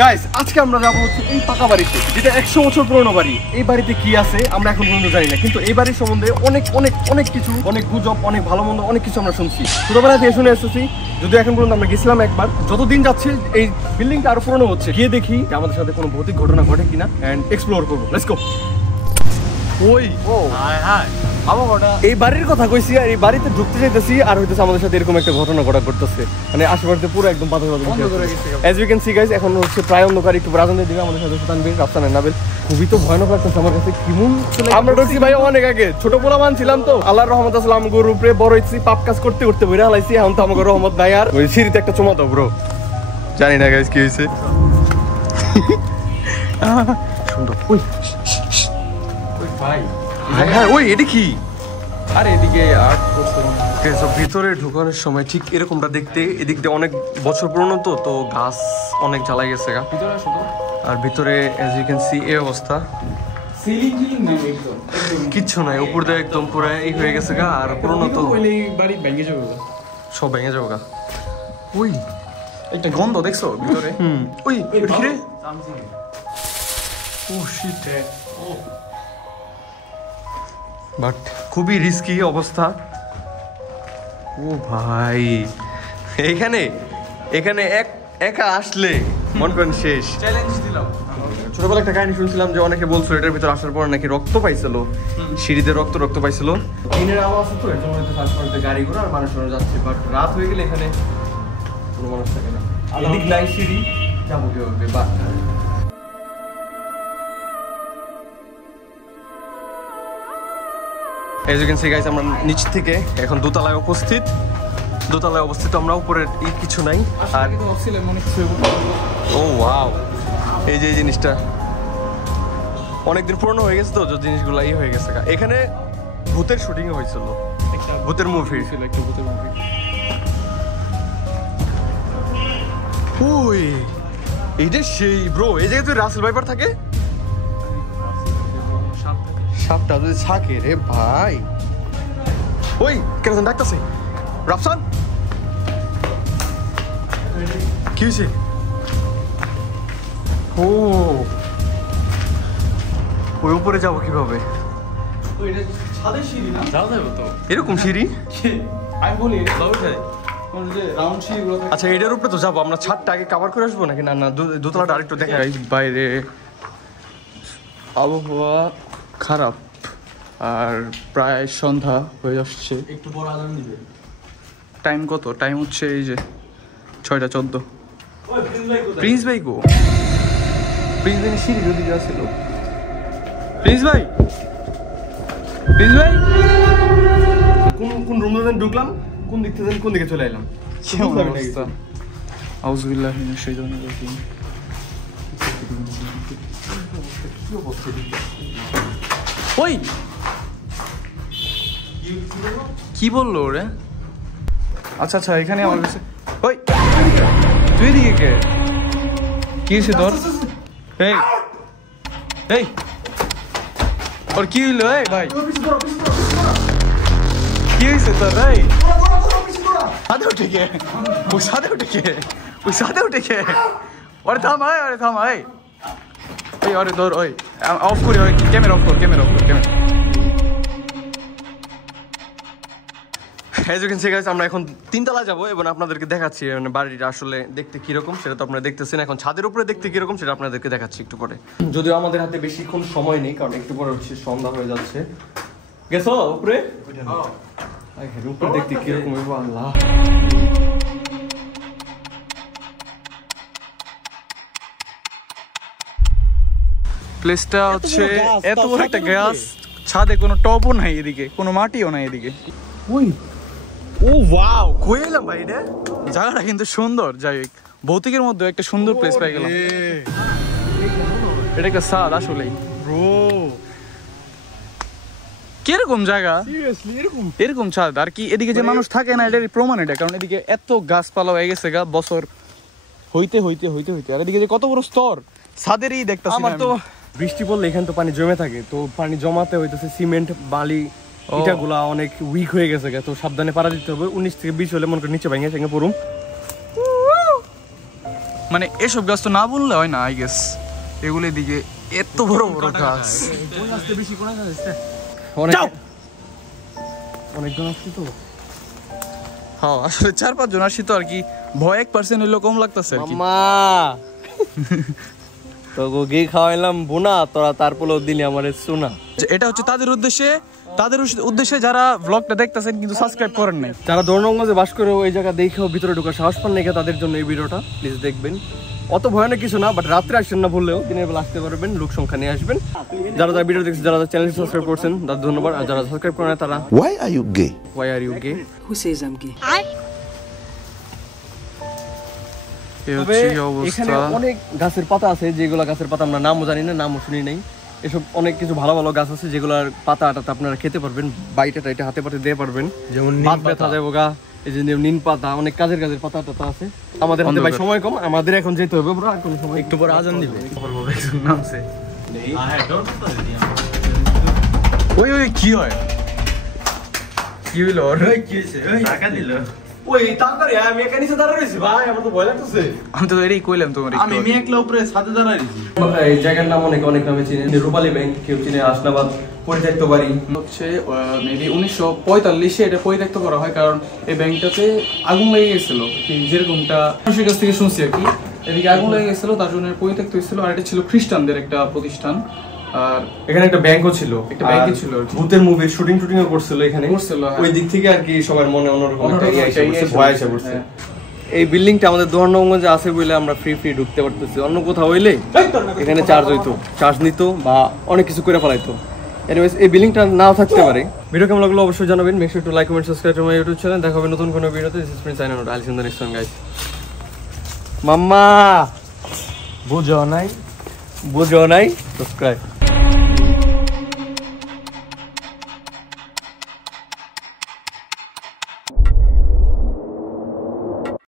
Guys আজকে আমরা যাবো হচ্ছে এই পাকা বাড়িতে, যেটা 100 বছর পুরনো বাড়ি। এই বাড়িতে কি আছে আমরা এখন পর্যন্ত জানি না, কিন্তু এই বাড়ির সম্বন্ধে অনেক অনেক অনেক কিছু, অনেক গুজব, অনেক ভালো মন্দ অনেক কিছু আমরা শুনছি, ছোটবেলা থেকে শুনে এসেছি। যদিও এখন পর্যন্ত আমরা গেছিলাম একবার, যতদিন যাচ্ছে এই বিল্ডিংটা আরো পুরনো হচ্ছে। গিয়ে দেখি যে আমাদের সাথে কোনো ভৌতিক ঘটনা ঘটে কিনা, এন্ড এক্সপ্লোর করবো। Let's go. ওই ও হাই হাই এই বাড়ির কথা কইছি, আর এই বাড়িতে ঢুকতে চাইতেছি, আর হইতেছে আমাদের সাথে এরকম একটা ঘটনা ঘটতেছে। মানে আশেপাশে পুরো একদম পাথর as you can see guys. এখন হচ্ছে প্রায় অন্ধকার, একটু রাজনের দিকে আমাদের সাথে তানভীর, রাফসান, নাবিল। খুবই তো ভয়ানক লাগতেছে আমার কাছে। কেমন আমরা ঢুকছি ভাই অনেক আগে, ছোট পোলামান ছিলাম তো, আল্লাহর রহমত আসলে আমগোর উপরে বড় হইছি, পাপ কাজ করতে করতে বইরা হালাইছি। এখন তো আমগোর রহমত নাই। আর ওই সিঁড়িতে একটা চুমা দাও ব্রো, জানি না গাইস কি হয়েছে। সুন্দর ওই ভাই হ্যাঁ হ্যাঁ ওই এটা কি? আরে এদিকে আর্ট করছে ভিতরে ঢুকানোর সময় ঠিক এরকমটা দেখতে। এদিক দিয়ে অনেক বছর পুরনো তো, তো গাছ অনেক জ্বালাই গেছে গা ভিতরে শুধু। আর ভিতরে এজ ইউ ক্যান সি এই অবস্থা, কিচ্ছু নাই, উপর দিয়ে একদম পুরো এই হয়ে গেছে গা। আর পুরনো তো বাড়ি ভেঙে যাবে, সব ভেঙে যাবে গা। ওই একটা গন্ধ দেখছো ভিতরে? ওই ঘিরে ও শিট। বাট খুবই রিস্কি অবস্থা। ও ভাই এখানে এখানে একা আসলে মন করেন শেষ। চ্যালেঞ্জ দিলাম। ছোটবেলা একটা কাহিনী শুনছিলাম যে অনেকে বলছিল এটার ভিতর আসার পর নাকি রক্ত পাইছিল, সিঁড়িতে রক্ত পাইছিল। দিনের আওয়াজ তো এর জন্য হয়তো গাড়ি ঘোড়া আর মানুষ যাচ্ছে, বাট রাত হয়ে গেলে এখানে কোনো মানুষ থাকে না। এদিক নাই সিঁড়ি, যাবো কিভাবে? বা As you can see guys, আমরা নিচ থেকে এখন দোতলায় অবস্থিত। আমরা উপরের কিছু নাই। আর ও ওয়াও, এই যে এই জিনিসটা অনেকদিন পুরনো হয়ে গেছে তো, যে জিনিসগুলো হয়ে গেছে। এখানে ভূতের শুটিং হয়েছিল, ভূতের মুভি ছিল, একটা ভূতের মুভি। ওই এইটা সেই ব্রো, এই জায়গায় তুই রাসেল ভাইপার থাকে, সাপটা যদি থাকে রে ভাই। ওই কেন ডাকতেছে? রাফসান কি হয়েছে? ও ওই উপরে যাবো কিভাবে? এরকম সিঁড়ি আমি বলি আচ্ছা, এটার উপরে তো যাবো আমরা। ছাদটা আগে কভার করে আসবো নাকি? না না, দোতলাটা আরেকটু দেখা। বাইরে আবহাওয়া খারাপ আর প্রায় সন্ধ্যা হয়ে আসছে। একটু পর আজান দিবে। টাইম কত? টাইম হচ্ছে এই যে 6:14। প্রিন্স ভাই গো, প্রিন্স ভাই সিঁড়ি যদি আসছিল। প্রিন্স ভাই কোন রুম থেকে ঢুকলাম, কোন দিক থেকে কোন দিকে চলে এলাম? আউযুবিল্লাহি মিনাশ শাইতানির রাজিম। ওই কি বললো রে? আচ্ছা আচ্ছা, এখানে আমার কাছে। ওই তুই দিকে কে? কি হয়েছে তোর? এই এই ওর কি হইলো? এই ভাই কি হয়েছে তোর? এই সাদে উঠে কে? ওই সাদে উঠে কে? ওরে থাম, ওরে থাম। এই ওরে ধর, ওই অফ করি, ওই ক্যামেরা অফ কর। As you can see guys, আমরা এখন 3 তলা যাবো এবং আপনাদেরকে দেখাচ্ছি মানে বাড়িটা আসলে দেখতে কিরকম, সেটা তো আপনারা দেখতেছেন। এখন ছাদের উপরে দেখতে কিরকম সেটা আপনাদেরকে দেখাচ্ছি একটু পরে। যদিও আমাদের হাতে বেশিক্ষণ সময় নেই, কারণ একটু পরে হচ্ছে সন্ধ্যা হয়ে যাচ্ছে। গেছো উপরে? উপরে দেখতে কিরকম হইব আল্লাহ। প্লেসটা হচ্ছে এত বড় একটা গাছ, ছাদে কোনো টবও নাই, এদিকে কোনো মাটিও নাই এদিকে। ওই ও ওয়াও, কই এলাম ভাই রে? জায়গাটা কিন্তু সুন্দর। যাই হোক, ভৌতিকের মধ্যে একটা সুন্দর প্লেস পাই গেলাম। এটা একটা ছাদ আসলেই ব্রো, কিরকম জায়গা, এরকম ছাদ। আর কি এদিকে যে মানুষ থাকে না এটার প্রমাণ এটা, কারণ এদিকে এত গাছপালা হয়ে গেছে গা বছর হইতে। আর এদিকে যে কত বড় স্তর ছাদেরই দেখতেছি। আমার তো বৃষ্টি পড়লে এখানে তো পানি জমে থাকে, তো পানি জমাতে হইতেছে সিমেন্ট বালি ইটাগুলা অনেক উইক হয়ে গেছে, তো সাবধানে পাড়া দিতে হবে। 19 থেকে 20 হলে মনে করে নিচে ভেঙে পড়ুম। মানে এসব গাছ তো না বললে হয় না আই গেস। এগুলো দিকে এত বড় বড় গাছ। অনেকজন আসছে তো। হ্যাঁ আসলে 4-5 জন আসি তো আর কি, ভয় 1% হইলো কম লাগতেছে আর কি। মামা তো গে খাওয়াইলাম বোনা, তোরা তারপরেও দিলি আমারে সোনা। এটা হচ্ছে তাদের উদ্দেশ্যে যারা ব্লগটা দেখতেছেন কিন্তু সাবস্ক্রাইব করেন নাই। যারা দর্ণগঞ্জে বাস করে ওই জায়গা দেখেও ভিতরে ঢোকার সাহস পান না, তাদের জন্য এই ভিডিওটা প্লিজ দেখবেন। অত ভয়ানক কিছু না, বাট রাত্রে আসছেন না বললেও দিনের বেলা আসতে পারবেন, লোক সংখ্যা নিয়ে আসবেন। যারা ভিডিও দেখছেন, যারা চ্যানেল সাবস্ক্রাইব করছেন তাদের ধন্যবাদ, আর যারা সাবস্ক্রাইব করেন তারা Why are you gay? why are you gay? Who says I'm gay? তবে এখানে অনেক গাছের পাতা আছে, যেগুলো গাছের পাতা আমরা নামও জানি না, নামও শুনি নাই। এসব অনেক কিছু ভালো ভালো গাছ আছে যেগুলোর পাতা আটাতে আপনারা খেতে পারবেন, বাইটা টাইটা হাতে পাতে দিয়ে পারবেন, যেমন বাত ব্যথা দেবো গা, এই যে নিম পাতা, অনেক কাজের পাতা টাতা আছে। আমাদের হাতে ভাই সময় কম, আমাদের এখন যেতে হবে, আর কোনো সময় একটু পরে আজান দিবে। নামছে ওই ওই কি হয়, কি হইলো ওর? টাকা দিল। ওই তাড়াতাড়ি আমি একা নিচে দাঁড়া রয়েছি ভাই, আমার তো ভয় লাগতেছে। আমি তো এটাই কইলাম তোমার। আমি মেঘলা উপরে ছাদে দাঁড়াইছি। এই জায়গার নাম অনেক নামে চিনে, রূপালী ব্যাংক, কেউ চিনে হাসনাবাদ পরিত্যক্ত বাড়ি। হচ্ছে মেবি 1945-এ এটা পরিত্যক্ত করা হয়, কারণ এই ব্যাংকটাতে আগুন লেগে গেছিল, যেরকমটা মানুষের কাছ থেকে শুনছি আর কি। এদিকে আগুন লেগে গেছিল, তার জন্য পরিত্যক্ত হয়েছিল। আর এটা ছিল খ্রিস্টানদের একটা প্রতিষ্ঠান, আর এখানে একটা ব্যাংকও ছিল, একটা ব্যাংকই ছিল আর কি। ভূতের মুভির শুটিং ও করছিল এখানে, হ্যাঁ। ওই দিক থেকে আর কি সবার মনে অন্যরকম একটা ইয়ে এসে পড়ছে, একটা ভয় এসে পড়ছে। হ্যাঁ। এই বিল্ডিংটা আমাদের দোহারনগঞ্জে আছে বলে আমরা ফ্রি ঢুকতে পারতেছি, অন্য কোথাও হইলে এখানে চার্জ হইতো, চার্জ নিত বা অনেক কিছু করে ফেলাইতো। এনিওয়েজ এই বিল্ডিংটা নাও থাকতে পারে। ভিডিও কেমন লাগলো অবশ্যই জানাবেন, make sure to like comment subscribe to my YouTube channel. দেখা হবে নতুন কোনো ভিডিওতে। This is Prince sign out, I'll see in the next one guys. মাম্মা বুঝো নাই সাবস্ক্রাইব।